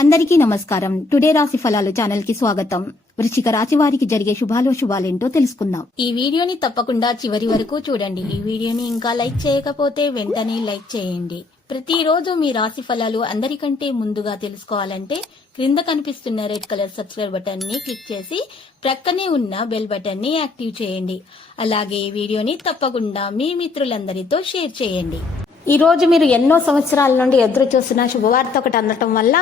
అందరికీ నమస్కారం. టుడే రాశి ఫలాలు ఛానల్ కి స్వాగతం. వృశ్చిక రాశి వారికి జరిగే శుభాలేంటో తెలుసుకుందాం. ఈ వీడియోని తప్పకుండా చివరి వరకు చూడండి. ఈ వీడియోని ఇంకా లైక్ చేయకపోతే వెంటనే లైక్ చేయండి. ప్రతిరోజు మీ రాశి ఫలాలు అందరికంటే ముందుగా తెలుసుకోవాలంటే క్రింద కనిపిస్తున్న రెడ్ కలర్ సబ్స్క్రైబ్ బటన్ ని క్లిక్ చేసి ప్రక్కనే ఉన్న బెల్ బటన్ ని యాక్టివ్ చేయండి. అలాగే ఈ వీడియోని తప్పకుండా మీ మిత్రులందరితో షేర్ చేయండి. ఈ రోజు మీరు ఎన్నో సంవత్సరాల నుండి ఎదురు చూసిన శుభవార్త ఒకటి అందటం వల్ల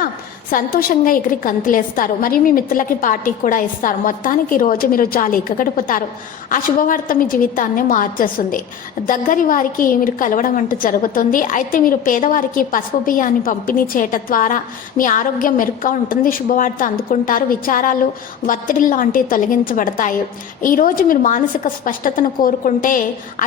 సంతోషంగా ఎగిరి కంతులేస్తారు. మరియు మీ మిత్రులకి పార్టీ కూడా ఇస్తారు. మొత్తానికి ఈ రోజు మీరు జాలీగా గడుపుతారు. ఆ శుభవార్త మీ జీవితాన్ని మార్చేస్తుంది. దగ్గరి వారికి మీరు కలవడం అంటూ జరుగుతుంది. అయితే మీరు పేదవారికి పసుపు బియ్యాన్ని పంపిణీ చేయటం ద్వారా మీ ఆరోగ్యం మెరుగ్గా ఉంటుంది. శుభవార్త అందుకుంటారు. విచారాలు, ఒత్తిడి లాంటివి తొలగించబడతాయి. ఈ రోజు మీరు మానసిక స్పష్టతను కోరుకుంటే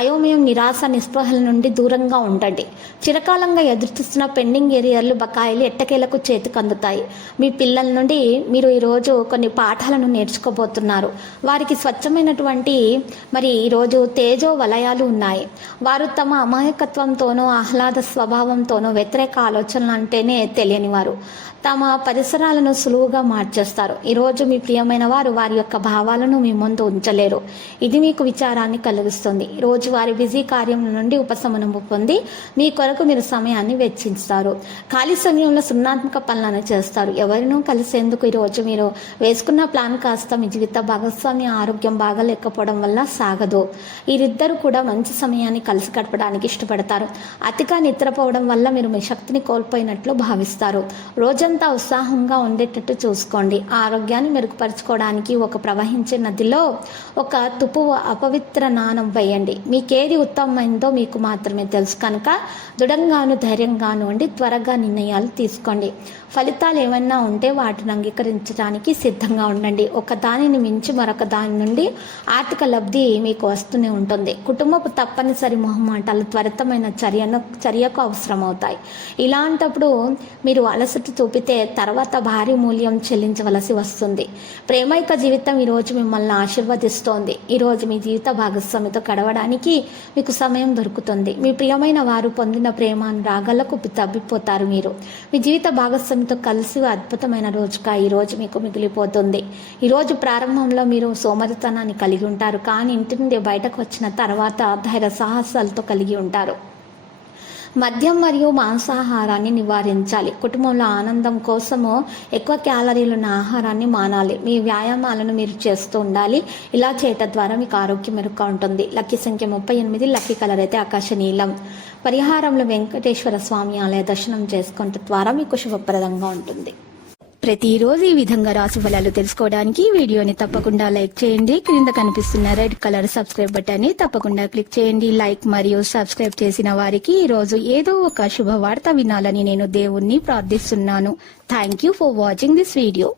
అయోమయం, నిరాశ, నిస్పృహల నుండి దూరంగా ఉండండి. చిరకాలంగా ఎదురుచూస్తున్న పెండింగ్ ఏరియాలు, బకాయిలు ఎట్టకేలకు చేతికి అందుతాయి. మీ పిల్లల నుండి మీరు ఈరోజు కొన్ని పాఠాలను నేర్చుకోబోతున్నారు. వారికి స్వచ్ఛమైనటువంటి ఈరోజు తేజో వలయాలు ఉన్నాయి. వారు తమ అమాయకత్వంతోనూ ఆహ్లాద స్వభావంతోనూ వ్యతిరేక ఆలోచనలు అంటేనే తెలియని వారు తమ పరిసరాలను సులువుగా మార్చేస్తారు. ఈరోజు మీ ప్రియమైన వారు వారి యొక్క భావాలను మీ ముందు ఉంచలేరు. ఇది మీకు విచారాన్ని కలిగిస్తుంది. రోజు వారి బిజీ కార్యం నుండి ఉపశమనం పొంది మీ కొరకు మీరు సమయాన్ని వెచ్చిస్తారు. ఖాళీ సమయంలో సృజనాత్మక పనులను చేస్తారు. ఎవరినో కలిసేందుకు ఈరోజు మీరు వేసుకున్న ప్లాన్ కాస్త మీ జీవిత భాగస్వామి ఆరోగ్యం బాగాలేకపోవడం వల్ల సాగదు. వీరిద్దరూ కూడా మంచి సమయాన్ని కలిసి గడపడానికి ఇష్టపడతారు. అతిగా నిద్రపోవడం వల్ల మీరు మీ శక్తిని కోల్పోయినట్లు భావిస్తారు. రోజంతా ఉత్సాహంగా ఉండేటట్టు చూసుకోండి. ఆరోగ్యాన్ని మెరుగుపరచుకోవడానికి ఒక ప్రవహించే నదిలో ఒక తుప్పు అపవిత్ర నాణం వేయండి. మీకేది ఉత్తమమైందో మీకు మాత్రమే తెలుసు కనుక దృఢంగాను ధైర్యంగాను ఉండి త్వరగా నిర్ణయాలు తీసుకోండి. ఫలితాలు ఏమన్నా ఉంటే వాటిని అంగీకరించడానికి సిద్ధంగా ఉండండి. ఒక దానిని మించి మరొక దాని నుండి ఆర్థిక లబ్ధి మీకు వస్తూనే ఉంటుంది. కుటుంబపు తప్పనిసరి మొహమాటాలు త్వరితమైన చర్యకు అవసరమవుతాయి. ఇలాంటప్పుడు మీరు అలసట చూపితే తర్వాత భారీ మూల్యం చెల్లించవలసి వస్తుంది. ప్రేమైక జీవితం ఈరోజు మిమ్మల్ని ఆశీర్వదిస్తోంది. ఈరోజు మీ జీవిత భాగస్వామితో గడవడానికి మీకు సమయం దొరుకుతుంది. మీ ప్రియమైన వారు పొందిన ప్రేమాను రాగాలకు తబ్బిపోతారు. మీరు మీ జీవిత భాగస్వామితో కలిసి అద్భుతమైన రోజుగా ఈరోజు మీకు మిగిలిపోతుంది. ఈరోజు ప్రారంభంలో మీరు సోమరితనాన్ని కలిగి ఉంటారు. కానీ ఇంటి నుండి బయటకు వచ్చిన తర్వాత ధైర్య సాహసాలతో కలిగి ఉంటారు. మద్యం మరియు మాంసాహారాన్ని నివారించాలి. కుటుంబంలో ఆనందం కోసము ఎక్కువ క్యాలరీలు ఉన్న ఆహారాన్ని మానాలి. మీ వ్యాయామాలను మీరు చేస్తూ ఉండాలి. ఇలా చేయటం ద్వారా మీకు ఆరోగ్యం మెరుగ్గా ఉంటుంది. లక్కీ సంఖ్య 38. లక్కీ కలర్ అయితే ఆకాశ నీలం. పరిహారంలో వెంకటేశ్వర స్వామి ఆలయ దర్శనం చేసుకోవడం ద్వారా మీకు శుభప్రదంగా ఉంటుంది. ప్రతిరోజు ఈ విధంగా రాశి ఫలాలు తెలుసుకోవడానికి వీడియోని తప్పకుండా లైక్ చేయండి. క్రింద కనిపిస్తున్న రెడ్ కలర్ సబ్స్క్రైబ్ బటన్ ని తప్పకుండా క్లిక్ చేయండి. లైక్ మరియు సబ్స్క్రైబ్ చేసిన వారికి ఈ రోజు ఏదో ఒక శుభవార్త వినాలని నేను దేవుణ్ణి ప్రార్థిస్తున్నాను. Thank you for watching this video.